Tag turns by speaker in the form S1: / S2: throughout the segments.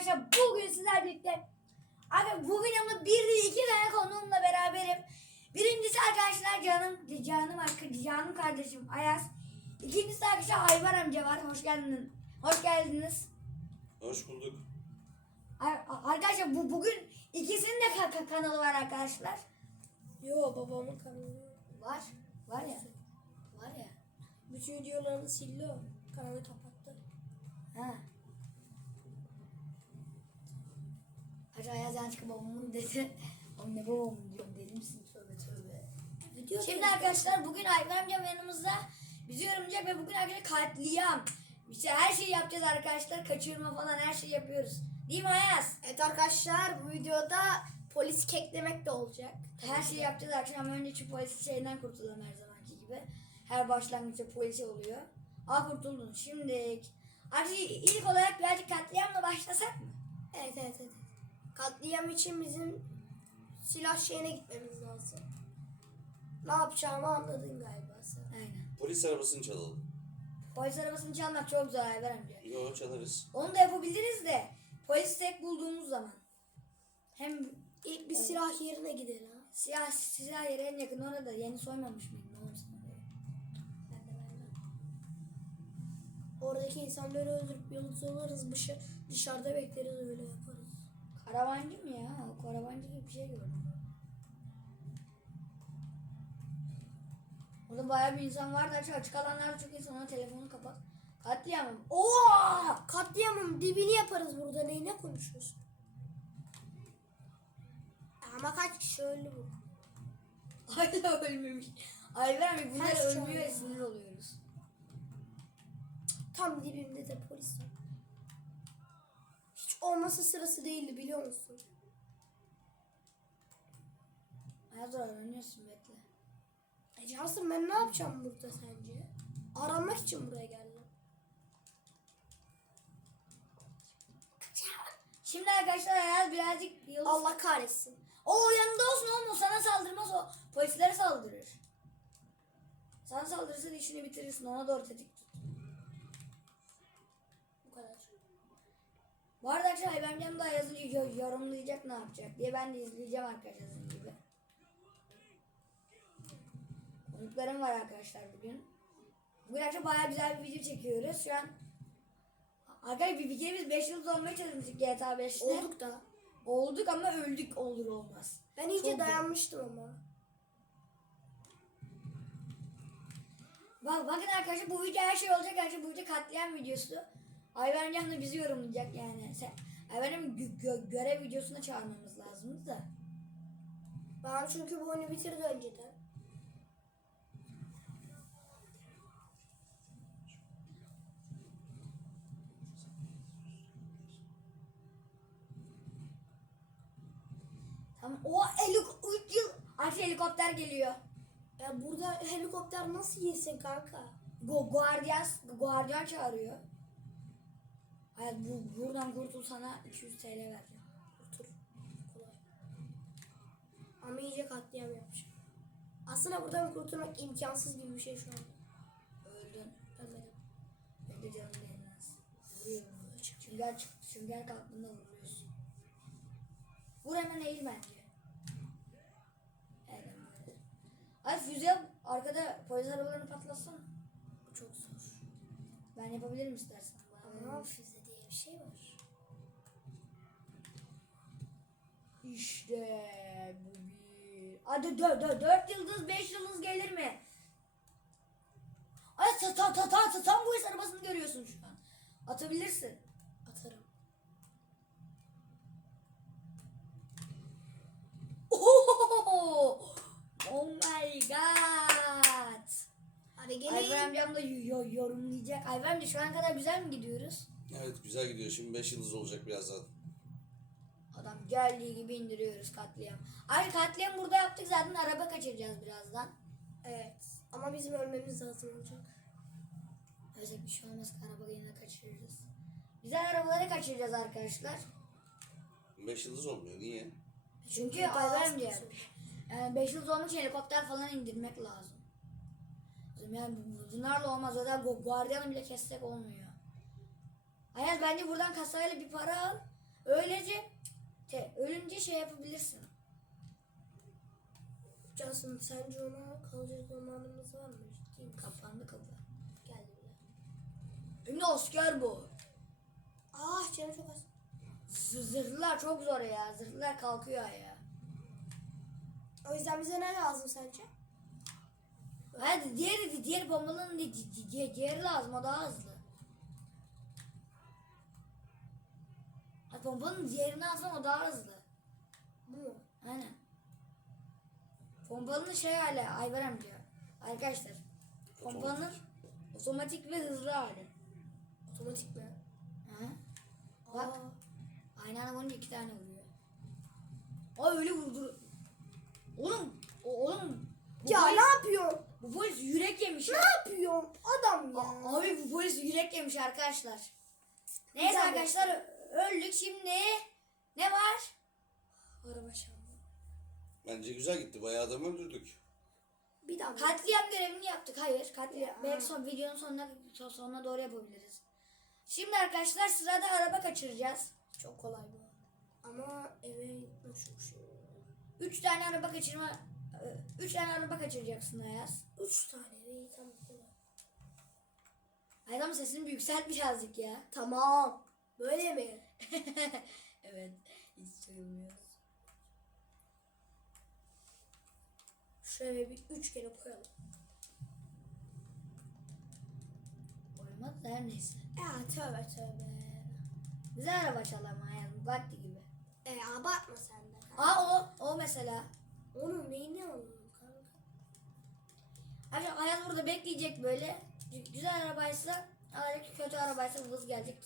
S1: arkadaşlar bugün sizler birlikte Abi bugün yanımda bir iki tane konuğumla beraberim. Birincisi arkadaşlar canım, canım, canım kardeşim Ayaz. İkincisi arkadaşlar Ayvar amca var. Hoş geldiniz. Hoş geldiniz.
S2: Hoş bulduk.
S1: Ar- Arkadaşlar bu bugün ikisinin de ka- ka- kanalı var arkadaşlar.
S3: Yo babamın kanalı.
S1: Var. Var ya. Var ya.
S3: Bütün videolarını sildi o. Kanalı kapattı.
S1: Ayaz yanlışlıkla babamın dedi. Oğlum ne babamın diyorum dedim misin? Tövbe tövbe.
S3: Video
S1: Şimdi arkadaşlar bugün Ayfer amcam yanımızda bizi yorumlayacak ve bugün arkadaşlar katliam. İşte her şeyi yapacağız arkadaşlar. Kaçırma falan her şeyi yapıyoruz. Değil mi Ayaz?
S3: Evet arkadaşlar bu videoda polis keklemek de olacak.
S1: Her şeyi yapacağız arkadaşlar ama önce şu polis şeyinden kurtulalım her zamanki gibi. Her başlangıçta polis oluyor. Aa kurtuldun. Şimdi arkadaşlar ilk olarak birazcık katliamla başlasak mı?
S3: Evet evet evet. Katliam için bizim silah şeyine gitmemiz lazım. Ne yapacağımı anladın galiba sen.
S1: Aynen.
S2: Polis arabasını çalalım.
S1: Polis arabasını çalmak çok zor Ayfer amca.
S2: Yo çalarız.
S1: Onu da yapabiliriz de polis tek bulduğumuz zaman. Hem
S3: İlk bir silah yerine gidelim ha.
S1: Siyah siyah yere en yakın orada yeni soymamış mıydın oğlum sen orayı?
S3: Ben de ben de. Oradaki insanları öldürüp oluruz dışarı, dışarıda bekleriz öyle yaparız.
S1: Karavancı mı ya? O karavancı gibi bir şey gördüm. Orada bayağı bir insan vardı. Açık, açık alanlarda çok insan. Ona telefonu kapat. Katliam. Oha!
S3: Katliamın dibini yaparız burada neyine konuşuyorsun? Ama kaç kişi öldü bu?
S1: Hala ölmemiş. Ayber abi bunlar ölmüyor ve sinir oluyoruz.
S3: Tam dibimde de polis var. Olması sırası değildi biliyor musun?
S1: Ayaz öğreniyorsun bekle.
S3: E Cansın ben ne yapacağım burada sence? Aranmak için buraya geldim.
S1: Şimdi arkadaşlar Ayaz birazcık yıldız...
S3: Allah kahretsin.
S1: O yanında olsun oğlum o sana saldırmaz o polislere saldırır. Sana saldırırsa işini bitirirsin ona doğru tetik tut. Arkadaşlar Aybercem daha yazılı yorumlayacak ne yapacak diye ben de izleyeceğim arkadaşlar sizin gibi. Konuklarım var arkadaşlar bugün. Bugün arkadaşlar bayağı güzel bir video çekiyoruz. Şu an Arkadaşlar bir, bir kere biz 5 yıl olmaya çalıştık GTA 5'te.
S3: Olduk da.
S1: Olduk ama öldük olur olmaz.
S3: Ben iyice
S1: Çok
S3: dayanmıştım ama.
S1: Bak bakın arkadaşlar bu video her şey olacak arkadaşlar bu video katliam videosu. Ayben Can da bizi yorumlayacak yani. Sen, Ayben'in gö- gö- görev videosuna çağırmamız lazımdı da.
S3: Ben çünkü bu oyunu bitirdi önceden.
S1: Tamam o helik 3 yıl artık helikopter geliyor.
S3: Ya burada helikopter nasıl yesin kanka?
S1: Go Guardian Guardian çağırıyor. Hayat bu buradan kurtul sana 200 TL vereceğim.
S3: Otur. Kolay. Ama iyice katliam yapacağım. Aslında buradan kurtulmak imkansız gibi bir şey şu anda.
S1: Öldün.
S3: Ölmedim.
S1: Öldü canım değmez. Vuruyorum. Sünger çıktı. Sünger kalktığında vuruyorsun. Vur hemen eğil bence. Evet. Ay füze arkada polis arabalarını patlatsana.
S3: Bu çok zor.
S1: Ben yapabilirim istersen.
S3: Ama füze şey var.
S1: İşte bu bir. Hadi dört, dört, dört yıldız, beş yıldız gelir mi? Ay ta ta ta ta ta tam polis arabasını görüyorsun şu an. Atabilirsin.
S3: Atarım.
S1: Oh, oh my god.
S3: Hadi gelin.
S1: amcam da yo- yo- yorumlayacak. Amca şu an kadar güzel mi gidiyoruz?
S2: Evet güzel gidiyor. Şimdi 5 yıldız olacak birazdan.
S1: Adam geldiği gibi indiriyoruz katliam. Ay katliam burada yaptık zaten araba kaçıracağız birazdan.
S3: Evet. Ama bizim ölmemiz lazım olacak.
S1: Özel bir şey olmaz ki arabayı yine kaçırırız. Güzel arabaları kaçıracağız arkadaşlar.
S2: 5 yıldız olmuyor. Niye?
S1: Çünkü amca
S3: kişi.
S1: yani 5 yıl olmuş helikopter falan indirmek lazım. Yani bu- bunlarla olmaz. O da Gu- Guardian'ı bile kessek olmuyor. Ayaz bence buradan kasayla bir para al. Öylece te, ölünce şey yapabilirsin.
S3: Cansın sence ona kalacak zamanımız var mı? Ciddi misin?
S1: Kapandı kapı.
S3: Geldi bile.
S1: De asker bu.
S3: Ah canım çok az.
S1: Z- Zırhlılar çok zor ya. Zırhlılar kalkıyor ya.
S3: O yüzden bize ne lazım sence?
S1: Hadi diğeri diğer di- diğeri lazım o daha hızlı. Hadi bombanın diğerini alsam o daha hızlı.
S3: Bu?
S1: Aynen. Pompanın şey hali Ayvar amca. Arkadaşlar. Pompanın otomatik ve hızlı hali.
S3: Otomatik mi?
S1: Hı. Bak.
S3: Aa,
S1: Aynı anda vurunca iki tane vuruyor. Aa öyle vurdu. Oğlum. O, oğlum. Bu
S3: Ya
S1: polis,
S3: ne yapıyorsun?
S1: bu polis yürek yemiş
S3: Ne
S1: ya.
S3: yapıyorsun? Adam ya.
S1: A- Abi bu polis yürek yemiş arkadaşlar. Neyse
S3: Güzel
S1: arkadaşlar öldük şimdi. Ne var?
S3: Araba çaldı.
S2: Bence güzel gitti. Bayağı adam öldürdük.
S3: Bir daha.
S1: Katliam görevini yaptık. Hayır. Katliam.
S3: Ya.
S1: Belki son, videonun sonuna, son- sonuna doğru yapabiliriz. Şimdi arkadaşlar sırada araba kaçıracağız.
S3: Çok kolay bu. Ama eve gitmek çok şey.
S1: Üç tane araba kaçırma... e, Üç tane araba kaçıracaksın Ayaz.
S3: Üç tane iyi tamam kolay.
S1: Adam sesini bir yükselt birazcık ya.
S3: Tamam. Böyle mi?
S1: evet. Hiç sayılmıyoruz.
S3: Eve bir üç kere koyalım.
S1: Da her neyse.
S3: Ya tövbe tövbe.
S1: Güzel araba çalama Ayaz. Bugatti gibi.
S3: E abartma sen de.
S1: Aa o. O mesela.
S3: Onun neyini alalım kanka?
S1: Abi Ayaz burada bekleyecek böyle. Gü- Güzel arabaysa alacak kötü arabaysa hız gelecek.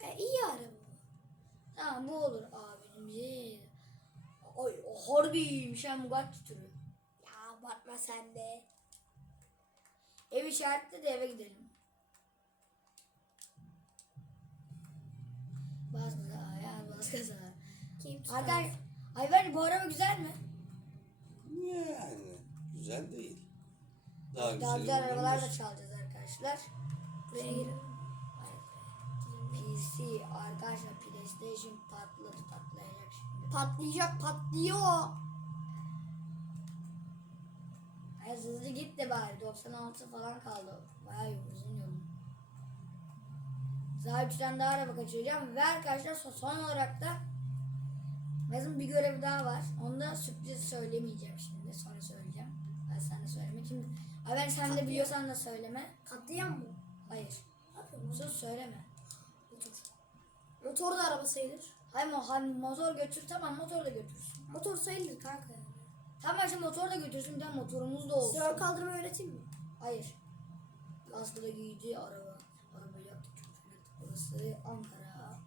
S3: E iyi araba.
S1: Tamam bu olur abimci. Ay o harbiymiş ha Bugatti türü.
S3: Ya abartma sen de.
S1: Ev işaretli de eve gidelim. Bas gaza ya bas gaza.
S3: Kim tutar?
S1: Arkadaş Ayver bu araba güzel mi?
S2: Yani güzel değil. Daha,
S1: Daha güzel arabalar da çalacağız arkadaşlar.
S3: Buraya girin.
S1: PC arkadaşlar PlayStation patladı patlayacak şimdi.
S3: Patlayacak patlıyor.
S1: Hayır hızlı git de bari 96 falan kaldı. Bayağı uzun yolun. Daha üç tane daha araba kaçıracağım ve arkadaşlar son, olarak da Yazın bir görev daha var. Onu da sürpriz söylemeyeceğim şimdi. Sonra söyleyeceğim. Ben de söyleme. Şimdi ben sen de biliyorsan da söyleme.
S3: Katlayan mı?
S1: Hayır. Sus söyleme.
S3: Motor. Da araba sayılır.
S1: Hayır hayır, motor götür tamam motor da götürsün.
S3: Motor sayılır kanka.
S1: Tamam şimdi motor da götürsün de motorumuz da olsun.
S3: Size kaldırma öğreteyim mi?
S1: Hayır. Kaskı da giydi araba. Araba yaptık fena. Burası Ankara.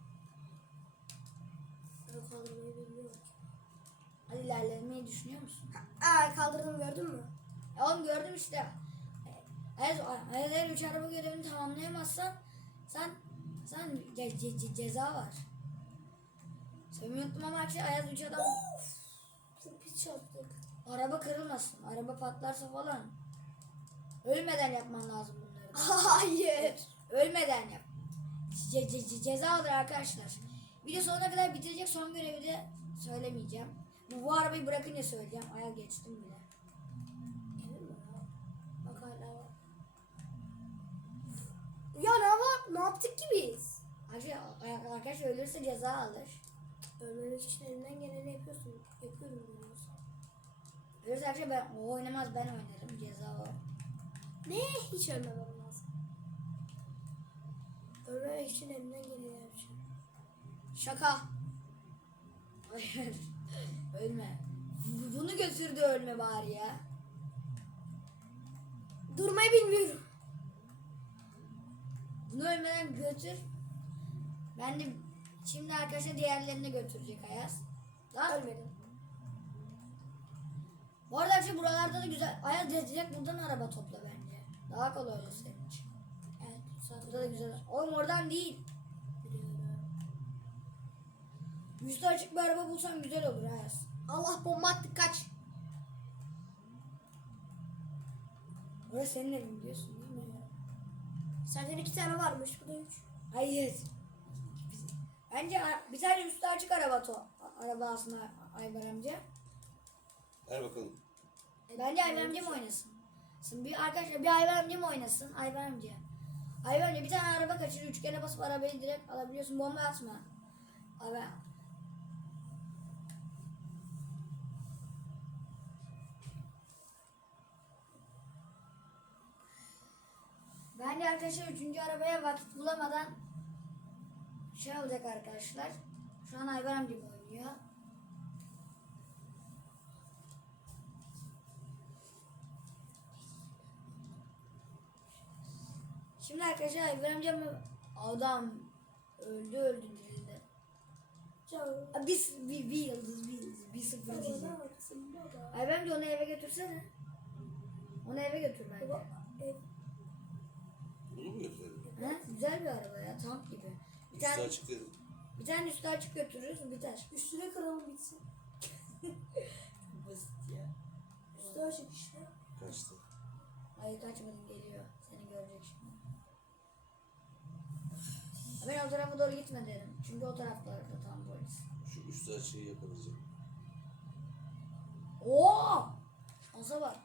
S3: Ben kaldırmayı bilmiyorum ki.
S1: Hadi ilerlemeyi düşünüyor musun?
S3: Aa kaldırdım gördün mü?
S1: Ya oğlum gördüm işte. Eğer, eğer üç araba görevini tamamlayamazsan sen sen ce, ce- ce- ceza var. Söylemeyi unuttum ama akşam Ayaz üç adam
S3: Çok pis çarptık.
S1: araba kırılmasın. Araba patlarsa falan. Ölmeden yapman lazım bunları.
S3: Hayır.
S1: Ölmeden yap. Ce, ce, ce- ceza alır arkadaşlar. Video sonuna kadar bitirecek son görevi de söylemeyeceğim. Bu, bu arabayı bırakınca söyleyeceğim. Aya geçtim bile.
S3: Bak hala. Ya ne? Ne yaptık ki biz?
S1: Arkadaşlar, arkadaş ölürse ceza alır.
S3: Ölmemek için elinden geleni yapıyorsun. Yapıyorum diyorsun.
S1: Ölürse arkadaşlar ben, o oynamaz ben oynarım. Ceza o.
S3: Ne? Hiç ölmemem lazım. Ölmemek için elimden geleni yapacağım.
S1: Şaka. Hayır. Ölme. Bu- Bunu götürdü ölme bari ya.
S3: Durmayı bilmiyorum.
S1: Bunu ölmeden götür. Ben de şimdi arkadaşlar diğerlerini götürecek Ayaz. Lan
S3: Ölmedim.
S1: Bu arada arkadaşlar buralarda da güzel. Ayaz direkt buradan araba topla bence. Daha kolay olur senin için.
S3: Evet.
S1: Burada da güzel. Oğlum oradan değil. Üstü açık bir araba bulsan güzel olur Ayaz.
S3: Allah bomba attık kaç.
S1: Orası senin evin biliyorsun?
S3: Senden iki tane varmış. Bu da üç.
S1: Hayır. Bence bir tane üstü açık araba to araba aslında Ayber amca.
S2: Ver bakalım.
S1: Bence Ayber amca mı oynasın? Şimdi Bir arkadaşlar bir Ayber amca mı oynasın? Ayber amca. Ayber amca bir tane araba kaçır. Üçgene basıp arabayı direkt alabiliyorsun. Bomba atma. Ayber. Bence arkadaşlar üçüncü arabaya vakit bulamadan şey olacak arkadaşlar. Şu an Ayber amca oynuyor. Şimdi arkadaşlar İbrahim amcam adam öldü öldü dirildi. Bir, bir, bir yıldız bir yıldız bir sıfır diyecek.
S3: Baba baksın baba.
S1: Ay bence onu eve götürsene. Onu eve götür bence.
S3: Baba, e,
S2: Bunu mu götürelim?
S1: Ha? Güzel bir araba ya tank gibi. Bir
S2: Üstü
S1: tane,
S2: açık dedim.
S1: bir tane üstü açık götürürüz biter.
S3: üstüne kıralım bitsin.
S1: Basit ya.
S3: Üstü açık işte.
S2: Kaçtı.
S1: Hayır kaçmadın geliyor. Seni görecek şimdi. Ben o tarafa doğru gitme derim. Çünkü o taraflarda tam polis.
S2: Şu üstü açığı yapabilecek.
S1: Oo! Şansa bak.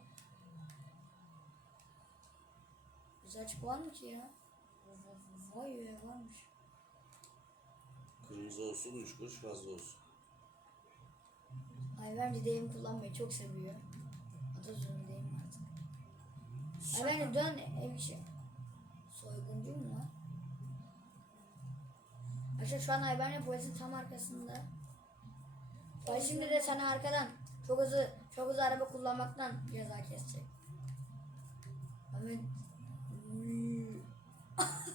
S1: Güzel açık var mı ki ya? Vay be varmış.
S2: Kırmızı olsun, üç kuruş fazla olsun.
S1: Ay bence deyim kullanmayı çok seviyor. Atasözü deyim artık. Ay bence dön ev işi. Soyguncu mu lan? Arkadaşlar şu an Ayber'le polisin tam arkasında. Polis şimdi de sana arkadan çok hızlı çok hızlı araba kullanmaktan ceza kesecek. Hemen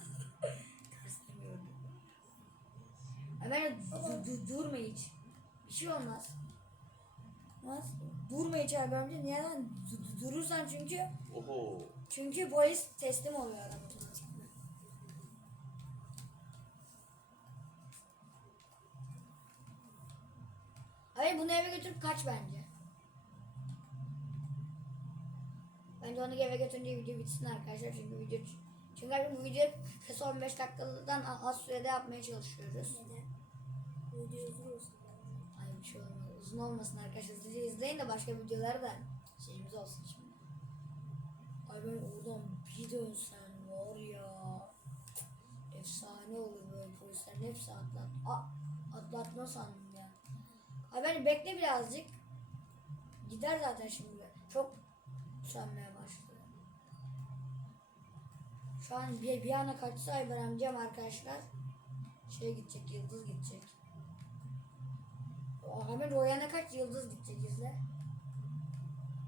S1: Hemen du- du- durma hiç. Bir şey olmaz. Olmaz. Durma hiç Ayber'le. Niye lan? Du- du- durursan çünkü
S2: Oho.
S1: çünkü polis teslim oluyor adam. Hayır bunu eve götürüp kaç bence. Bence onu eve götürünce video bitsin arkadaşlar çünkü video çünkü abi bu video kısa 15 dakikadan az sürede yapmaya çalışıyoruz.
S3: Neden? Video uzun olsun.
S1: Ay bir şey olmaz. Uzun olmasın arkadaşlar. Hızlıca izleyin de başka videoları da şeyimiz olsun şimdi. Ay ben oradan bir dönsen var ya. Efsane olur böyle polislerin hepsi atlat. A, atlatma sandım ya. Ay ben bekle birazcık. Gider zaten şimdi. Çok sönmeye başladı. Şu an bir, bir ana kaçsa Ayber amcam arkadaşlar. Şey gidecek, yıldız gidecek. O Hemen Royan'a kaç yıldız gidecek izle.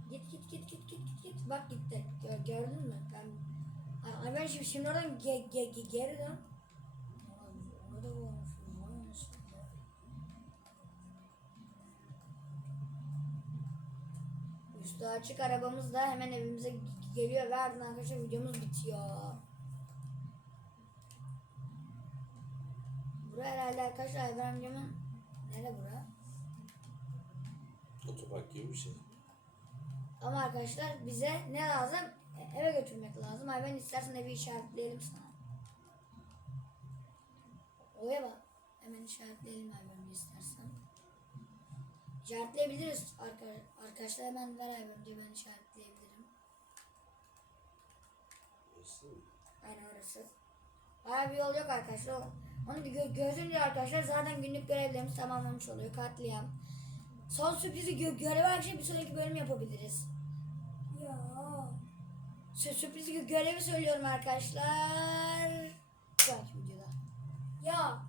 S1: Git git git git git git git. Bak gitti. Gör, gördün mü? Ben Ay, şimdi, şimdi oradan ge, ge, ge, geri dön. Ona da olmuş. Üstü açık arabamız da hemen evimize geliyor ve ardından arkadaşlar videomuz bitiyor. Bura herhalde arkadaşlar Ayber amcamın Nere bura?
S2: Otopark gibi bir şey.
S1: Ama arkadaşlar bize ne lazım? E, Eve götürmek lazım. Ay ben istersen evi işaretleyelim sana. Olaya bak. Hemen işaretleyelim ay ben istersen. İşaretleyebiliriz arka- arkadaşlar. Hemen ver ay bence ben işaretleyebilirim.
S2: Burası mı?
S1: Aynen orası. Bayağı bir yol yok arkadaşlar. Onu gö- gözünce arkadaşlar zaten günlük görevlerimiz tamamlamış oluyor. Katliam. Son sürprizi gö- görev arkadaşlar bir sonraki bölüm yapabiliriz.
S3: Ya.
S1: Sü- Sürpriz gö- görevi söylüyorum arkadaşlar. Sonraki videoda.
S3: Ya.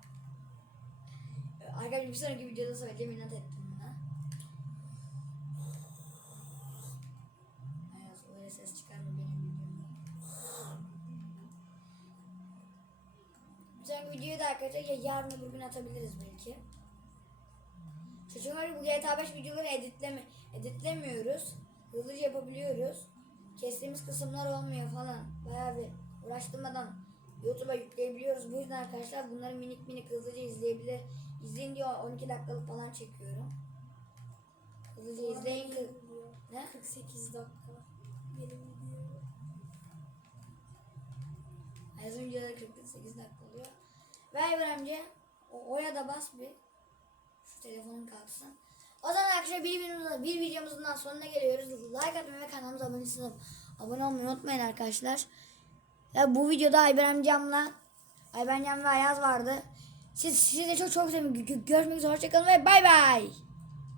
S1: Ee, Arkadaşlar bir sonraki videoda söyleyeceğim inat ettim buna. Ayaz öyle ses çıkarma benim videomda. Bir sonraki videoyu da arkadaşlar ya yarın öbür gün atabiliriz belki. Çünkü bu GTA 5 videoları editleme, editlemiyoruz. Hızlıca yapabiliyoruz. Kestiğimiz kısımlar olmuyor falan. Bayağı bir uğraştırmadan YouTube'a yükleyebiliyoruz. Bu yüzden arkadaşlar bunları minik minik hızlıca izleyebilir. İzleyin diye 12 dakikalık falan çekiyorum. Hızlıca izleyin. kı- Ne?
S3: 48 dakika. Benim video.
S1: Ayaz'ın videoları 48 dakika oluyor. Ve İbrahim amca O, oya da bas bir. Şu telefonun kalksın. O zaman arkadaşlar bir videomuzun, bir videomuzun sonuna geliyoruz. Like atmayı ve kanalımıza abone, olmayı- abone olmayı unutmayın arkadaşlar. Ya bu videoda Ayberem Cam'la Ayberem Cam ve Ayaz vardı. Siz, sizi de çok çok. Gö- Görüşmek üzere. Hoşçakalın ve bay bay.